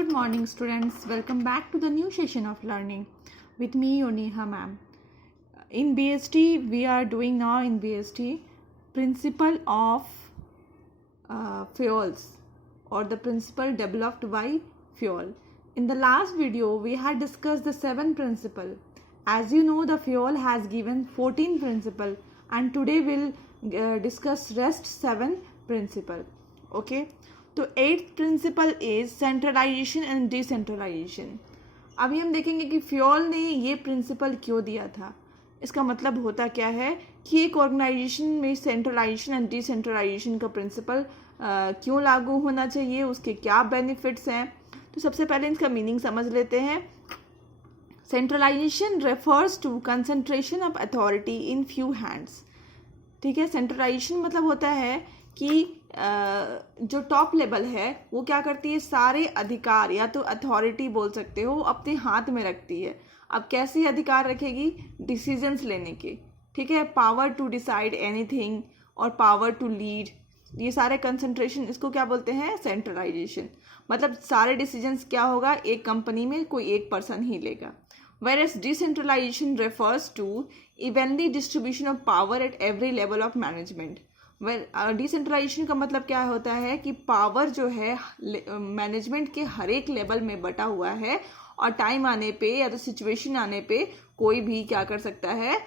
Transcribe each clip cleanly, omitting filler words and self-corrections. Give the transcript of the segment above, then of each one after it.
Good morning, students. Welcome back to the new session of learning with me, Neha ma'am. In BST, we are doing now in BST principle of fuels or the principle developed by fuel. In the last video, we had discussed the 7 principle. As you know, the fuel has given 14 principle, and today we'll discuss rest 7 principle. Okay. तो 8th principle is centralisation and decentralisation. अभी हम देखेंगे कि Fayol ने ये principal क्यों दिया था. इसका मतलब होता क्या है कि एक ऑर्गेनाइजेशन में सेंट्रलाइजेशन एंड डिसेंट्रलाइजेशन का प्रिंसिपल क्यों लागू होना चाहिए, उसके क्या बेनिफिट्स हैं. तो सबसे पहले इसका मीनिंग समझ लेते हैं. Centralisation refers to concentration of authority in few hands. ठीक है. सेंट्रलाइजेशन मतलब होता है कि जो टॉप लेवल है वो क्या करती है, सारे अधिकार या तो अथॉरिटी बोल सकते हो अपने हाथ में रखती है. अब कैसे अधिकार रखेगी, डिसीजंस लेने के. ठीक है. पावर टू डिसाइड एनीथिंग और पावर टू लीड, ये सारे कंसंट्रेशन, इसको क्या बोलते हैं, सेंट्रलाइजेशन. मतलब सारे डिसीजंस क्या होगा, एक कंपनी में कोई एक पर्सन ही लेगा. Whereas decentralization refers to evenly distribution of power at every level of management. Decentralisation का मतलब क्या होता है कि पावर जो है मैनेजमेंट के हर एक लेवल में बटा हुआ है और टाइम आने पे या तो सिचुएशन आने पे कोई भी क्या कर सकता है,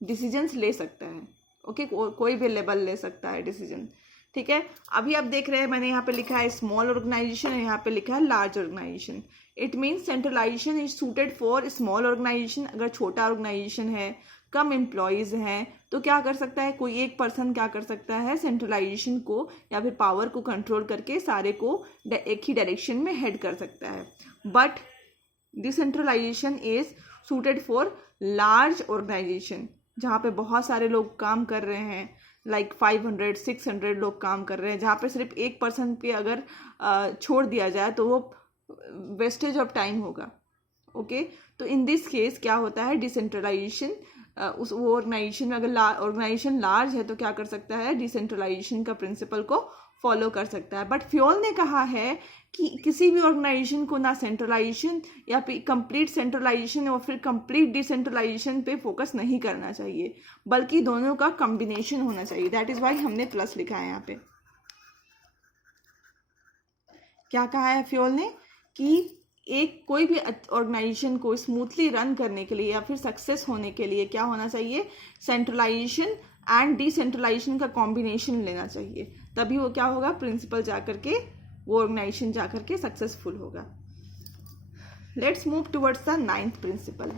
डिसीजंस ले सकता है. ओके. कोई भी लेवल ले सकता है डिसीजन. ठीक है. अभी आप देख रहे हैं मैंने यहाँ पे लिखा है स्मॉल ऑर्गेनाइजेशन और यहाँ पे लिखा है large organisation. It means centralisation is suited for small organisation. अगर छोटा ऑर्गेनाइजेशन है, कम एम्प्लॉयज़ हैं, तो क्या कर सकता है, कोई एक पर्सन क्या कर सकता है, सेंट्रलाइजेशन को या फिर पावर को कंट्रोल करके सारे को एक ही डायरेक्शन में हेड कर सकता है. But decentralisation is suited for large organisation जहाँ पे बहुत सारे लोग काम कर रहे हैं, लाइक 500-600 लोग काम कर रहे हैं, जहाँ पे सिर्फ एक पर्सन पे अगर छोड़ दिया जाए तो वो वेस्टेज ऑफ टाइम होगा. ओके. तो इन दिस केस क्या होता है, डिसेंट्रलाइजेशन उस वो ऑर्गेनाइजेशन में अगर ऑर्गेनाइजेशन लार्ज है तो क्या कर सकता है, डिसेंट्रलाइजेशन का प्रिंसिपल को फॉलो कर सकता है. बट फ्योल ने कहा है कि किसी भी ऑर्गेनाइजेशन को ना सेंट्रलाइजेशन या फिर कंप्लीट सेंट्रलाइजेशन और फिर कंप्लीट डिसेंट्रलाइजेशन पे फोकस नहीं करना चाहिए, बल्कि दोनों का कॉम्बिनेशन होना चाहिए. दैट इज वाई हमने प्लस लिखा है यहाँ पे. क्या कहा है फ्योल ने कि एक कोई भी ऑर्गेनाइजेशन को स्मूथली रन करने के लिए या फिर सक्सेस होने के लिए क्या होना चाहिए, सेंट्रलाइजेशन एंड डिसेंट्रलाइजेशन का कॉम्बिनेशन लेना चाहिए. तभी वो क्या होगा, प्रिंसिपल जाकर के वो ऑर्गेनाइजेशन जाकर के सक्सेसफुल होगा. Let's move towards the 9th principle.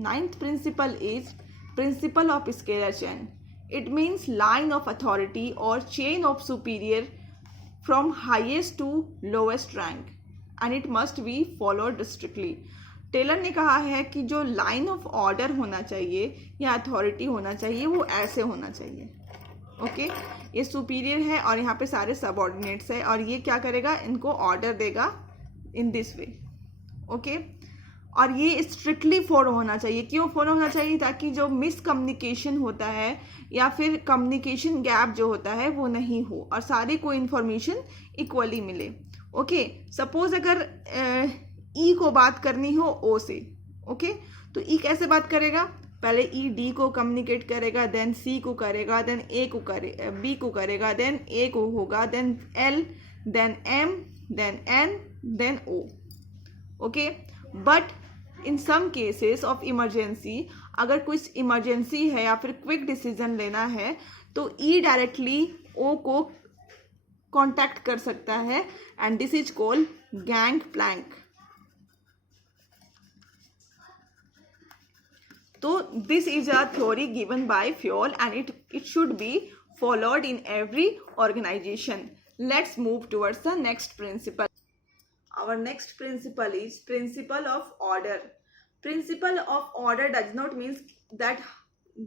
9th principle is principle of scalar chain. It means line of authority और chain of superior from highest to lowest rank and it must be followed strictly. Taylor ने कहा है कि जो line of order होना चाहिए या authority होना चाहिए वो ऐसे होना चाहिए. ओके. ये सुपीरियर है और यहाँ पे सारे सबऑर्डिनेट्स है और ये क्या करेगा, इनको ऑर्डर देगा इन दिस वे. ओके. और ये स्ट्रिक्टली फॉलो होना चाहिए. क्यों फॉलो होना चाहिए, ताकि जो मिसकम्युनिकेशन होता है या फिर कम्युनिकेशन गैप जो होता है वो नहीं हो और सारे को इन्फॉर्मेशन इक्वली मिले. ओके. सपोज अगर ई को बात करनी हो ओ से, ओके, तो ई कैसे बात करेगा, पहले ई डी को कम्युनिकेट करेगा, देन सी को करेगा, देन ए को करे, बी को करेगा, देन ए को होगा, then L, then M, then N, then O. Okay. But in some cases of emergency, अगर कोई इमरजेंसी है या फिर क्विक डिसीजन लेना है तो ई डायरेक्टली ओ को कॉन्टैक्ट कर सकता है and this is called gang plank. तो this is a theory given by Fayol and it should be followed in every organisation. Let's move towards the next principle. Our next principle is principle of order. Principle of order does not mean that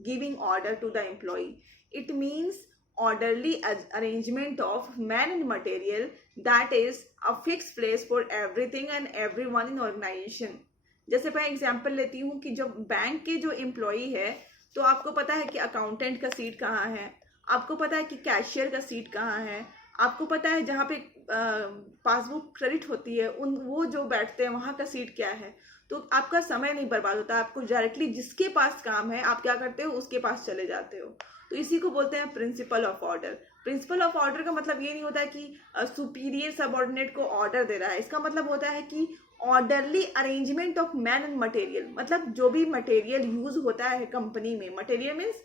giving order to the employee. It means orderly arrangement of man and material, that is a fixed place for everything and everyone in organization. जैसे मैं example लेती हूँ कि जब bank के जो employee है तो आपको पता है कि अकाउंटेंट का सीट कहाँ है, आपको पता है कि कैशियर का सीट कहाँ है, आपको पता है जहाँ पे पासबुक क्रेडिट होती है वो जो बैठते हैं वहाँ का सीट क्या है, तो आपका समय नहीं बर्बाद होता, आपको डायरेक्टली जिसके पास काम है आप क्या करते हो उसके पास चले जाते हो। तो इसी को बोलते हैं principle of order. Principle of order का मतलब ये नहीं होता है कि सुपीरियर सबऑर्डिनेट को ऑर्डर दे रहा है, इसका मतलब होता है कि orderly arrangement of man and material. मतलब जो भी मटेरियल यूज होता है कंपनी में, मटेरियल मीन्स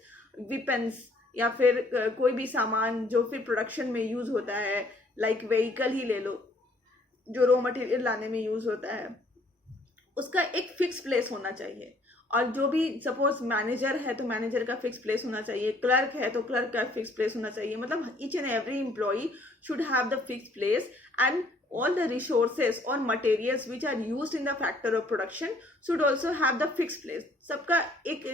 विपन्स या फिर कोई भी सामान जो फिर प्रोडक्शन में यूज होता है, लाइक व्हीकल ही ले लो जो रॉ मटेरियल लाने में यूज होता है, उसका एक फिक्स प्लेस होना चाहिए। और जो भी सपोज मैनेजर है तो मैनेजर का फिक्स प्लेस होना चाहिए, क्लर्क है तो क्लर्क का फिक्स प्लेस होना चाहिए। मतलब each and every employee should have the fix place and all the resources or materials which are used in the factor of production should also have the fixed place। सबका एक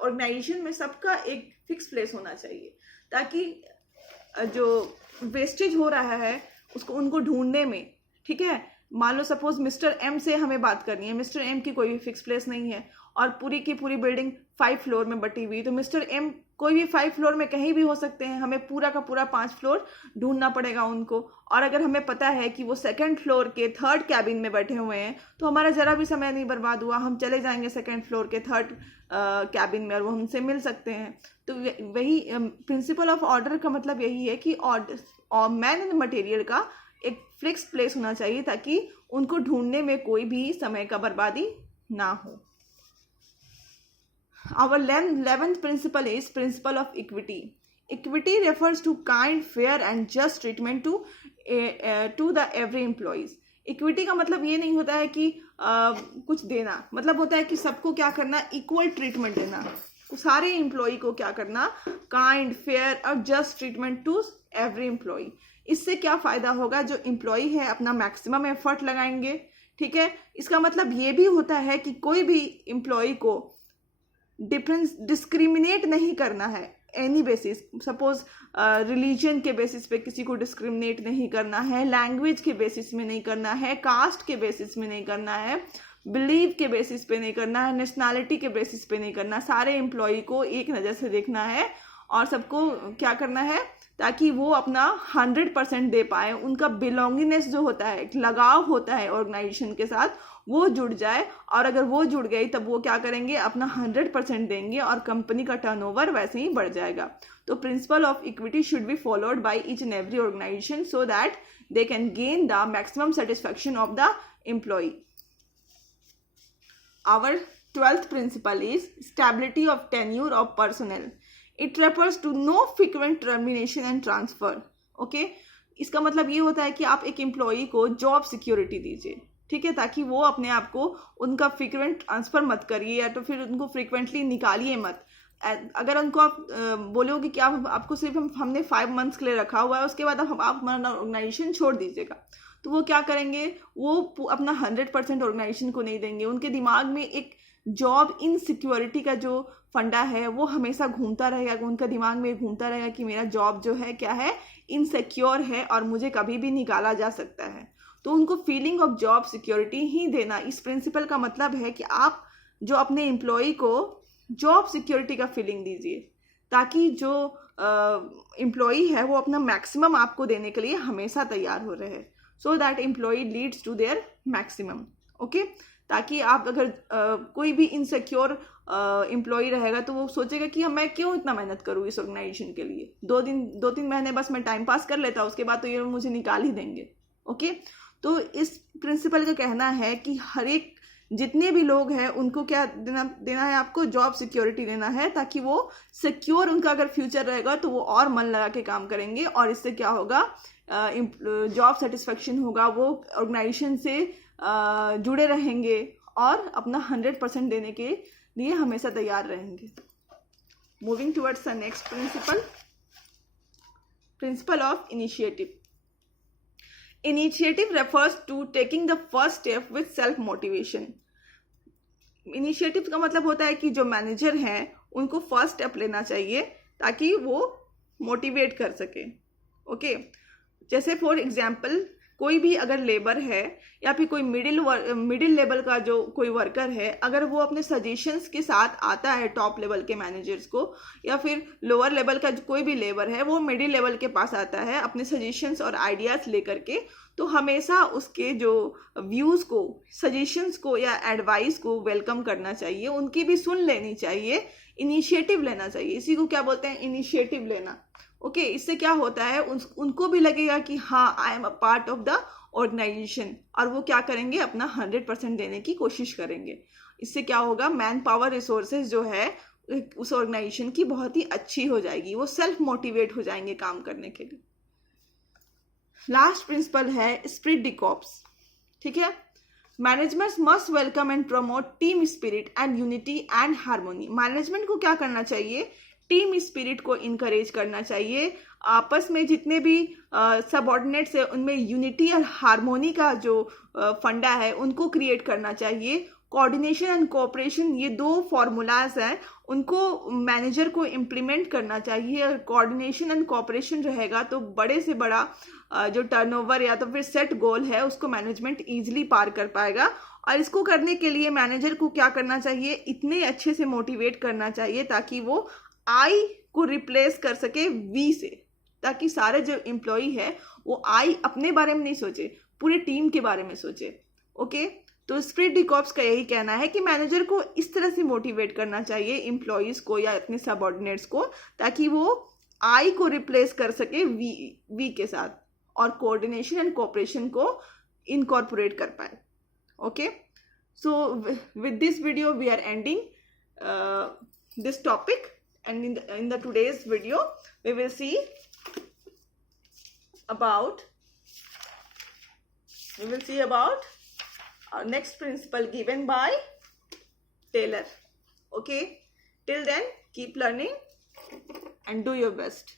organisation में सबका एक fix place होना चाहिए, ताकि जो wastage हो रहा है उसको उनको ढूंढने में, ठीक है, मान लो सपोज मिस्टर एम से हमें बात करनी है, मिस्टर एम की कोई भी फिक्स प्लेस नहीं है और पूरी की पूरी बिल्डिंग 5 फ्लोर में बटी हुई, तो मिस्टर एम कोई भी 5 फ्लोर में कहीं भी हो सकते हैं, हमें पूरा का पूरा 5 फ्लोर ढूंढना पड़ेगा उनको। और अगर हमें पता है कि वो 2nd फ्लोर के 3rd कैबिन में बैठे हुए हैं तो हमारा जरा भी समय नहीं बर्बाद हुआ, हम चले जाएंगे 2nd फ्लोर के 3rd कैबिन में और वो हमसे मिल सकते हैं। तो वही प्रिंसिपल ऑफ ऑर्डर का मतलब यही है कि ऑर्डर मैन एंड मटेरियल का एक फिक्स प्लेस होना चाहिए ताकि उनको ढूंढने में कोई भी समय का बर्बादी ना हो। Our 11th principle is principle of equity. Equity refers to kind, fair and just treatment to the every employees. Equity का मतलब ये नहीं होता है कि कुछ देना, मतलब होता है कि सबको क्या करना, इक्वल ट्रीटमेंट देना, सारे एम्प्लॉय को क्या करना, काइंड, फेयर और just treatment to every employee. इससे क्या फायदा होगा, जो एम्प्लॉय है अपना मैक्सिमम एफर्ट लगाएंगे, ठीक है। इसका मतलब ये भी होता है कि कोई भी एम्प्लॉय को डिस्क्रिमिनेट नहीं करना है एनी बेसिस, सपोज रिलीजन के बेसिस पे किसी को डिस्क्रिमिनेट नहीं करना है, लैंग्वेज के बेसिस में नहीं करना है, कास्ट के बेसिस में नहीं करना है, बिलीव के बेसिस पे नहीं करना है, नेशनैलिटी के बेसिस पे नहीं करना। सारे एम्प्लॉय को एक नज़र से देखना है और सबको क्या करना है ताकि वो अपना 100% दे पाए, उनका बिलोंगिंगनेस जो होता है, लगाव होता है ऑर्गेनाइजेशन के साथ, वो जुड़ जाए। और अगर वो जुड़ गई तब वो क्या करेंगे, अपना 100% देंगे और कंपनी का टर्नओवर वैसे ही बढ़ जाएगा। तो principle of equity should be followed by each and every organisation so that they can gain the maximum satisfaction of the employee. Our 12th principle is stability of tenure of personnel. It refers to no frequent termination and transfer. Okay? इसका मतलब ये होता है कि आप एक employ को job security दीजिए, ठीक है, ताकि वो अपने आप को उनका फ्रीक्वेंट ट्रांसफर मत करिए या तो फिर उनको फ्रीक्वेंटली निकालिए मत। अगर उनको आप बोलोगे कि आपको सिर्फ हमने 5 months के लिए रखा हुआ है, उसके बाद आप हमारा ऑर्गेनाइजेशन छोड़ दीजिएगा, तो वो क्या करेंगे, वो अपना 100% ऑर्गेनाइजेशन को नहीं देंगे। उनके दिमाग में एक जॉब इनसिक्योरिटी का जो फंडा है वो हमेशा घूमता रहेगा, उनका दिमाग में घूमता रहेगा कि मेरा जॉब जो है क्या है, इनसिक्योर है और मुझे कभी भी निकाला जा सकता है। तो उनको फीलिंग ऑफ जॉब सिक्योरिटी ही देना। इस प्रिंसिपल का मतलब है कि आप जो अपने एम्प्लॉय को जॉब सिक्योरिटी का फीलिंग दीजिए ताकि जो एम्प्लॉय है वो अपना मैक्सिमम आपको देने के लिए हमेशा तैयार हो रहे, so that employee leads to their maximum. Okay, ताकि आप अगर कोई भी इनसिक्योर एम्प्लॉय रहेगा तो वो सोचेगा कि मैं क्यों इतना मेहनत करूँ इस ऑर्गेनाइजेशन के लिए, 2-3 महीने बस मैं टाइम पास कर लेता, उसके बाद तो ये मुझे निकाल ही देंगे। ओके, तो इस प्रिंसिपल का कहना है कि हर एक जितने भी लोग हैं उनको क्या देना है, आपको जॉब सिक्योरिटी देना है ताकि वो सिक्योर, उनका अगर फ्यूचर रहेगा तो वो और मन लगा के काम करेंगे और इससे क्या होगा, जॉब सेटिस्फेक्शन होगा, वो ऑर्गेनाइजेशन से जुड़े रहेंगे और अपना 100% देने के लिए हमेशा तैयार रहेंगे। Moving towards the next principle of initiative. Initiative refers to taking the first step with self motivation. Initiative का मतलब होता है कि जो मैनेजर हैं उनको फर्स्ट स्टेप लेना चाहिए ताकि वो मोटिवेट कर सके। ओके, जैसे फॉर एग्जाम्पल कोई भी अगर लेबर है या फिर कोई मिडिल लेवल का जो कोई वर्कर है, अगर वो अपने सजेशंस के साथ आता है टॉप लेवल के मैनेजर्स को, या फिर लोअर लेवल का जो कोई भी लेबर है वो मिडिल लेवल के पास आता है अपने सजेशंस और आइडियाज़ लेकर के, तो हमेशा उसके जो व्यूज़ को, सजेशंस को या एडवाइस को वेलकम करना चाहिए, उनकी भी सुन लेनी चाहिए, इनिशिएटिव लेना चाहिए। इसी को क्या बोलते हैं, इनिशिएटिव लेना। ओके, इससे क्या होता है, उनको भी लगेगा कि हाँ I am a part of the organisation, और वो क्या करेंगे, अपना 100% देने की कोशिश करेंगे। इससे क्या होगा, मैन पावर रिसोर्सेज जो है उस ऑर्गेनाइजेशन की बहुत ही अच्छी हो जाएगी, वो सेल्फ मोटिवेट हो जाएंगे काम करने के लिए। लास्ट प्रिंसिपल है स्पिरिट डी कॉर्प्स। ठीक है, management must welcome and promote team spirit and unity and harmony. Management को क्या करना चाहिए, टीम स्पिरिट को इनकरेज करना चाहिए, आपस में जितने भी सबऑर्डिनेट्स है उनमें यूनिटी और हार्मोनी का जो फंडा है उनको क्रिएट करना चाहिए। कोऑर्डिनेशन एंड कोऑपरेशन, ये 2 फॉर्मूलाज हैं, उनको मैनेजर को इम्प्लीमेंट करना चाहिए। और कोऑर्डिनेशन एंड कोऑपरेशन रहेगा तो बड़े से बड़ा जो टर्नओवर या तो फिर सेट गोल है उसको मैनेजमेंट ईजिली पार कर पाएगा। और इसको करने के लिए मैनेजर को क्या करना चाहिए, इतने अच्छे से मोटिवेट करना चाहिए ताकि वो आई को रिप्लेस कर सके वी से, ताकि सारे जो एम्प्लॉई है वो आई अपने बारे में नहीं सोचे, पूरे टीम के बारे में सोचे। ओके, तो स्पिरिट डी कॉर्प्स का यही कहना है कि मैनेजर को इस तरह से मोटिवेट करना चाहिए एम्प्लॉयज को या अपने सबऑर्डिनेट्स को, ताकि वो आई को रिप्लेस कर सके वी के साथ, और कोऑर्डिनेशन एंड कोऑपरेशन को इनकॉर्पोरेट कर पाए। Okay, so with this video we are ending this topic, and in the today's video we will see about our next principle given by Taylor. Okay, till then keep learning and do your best.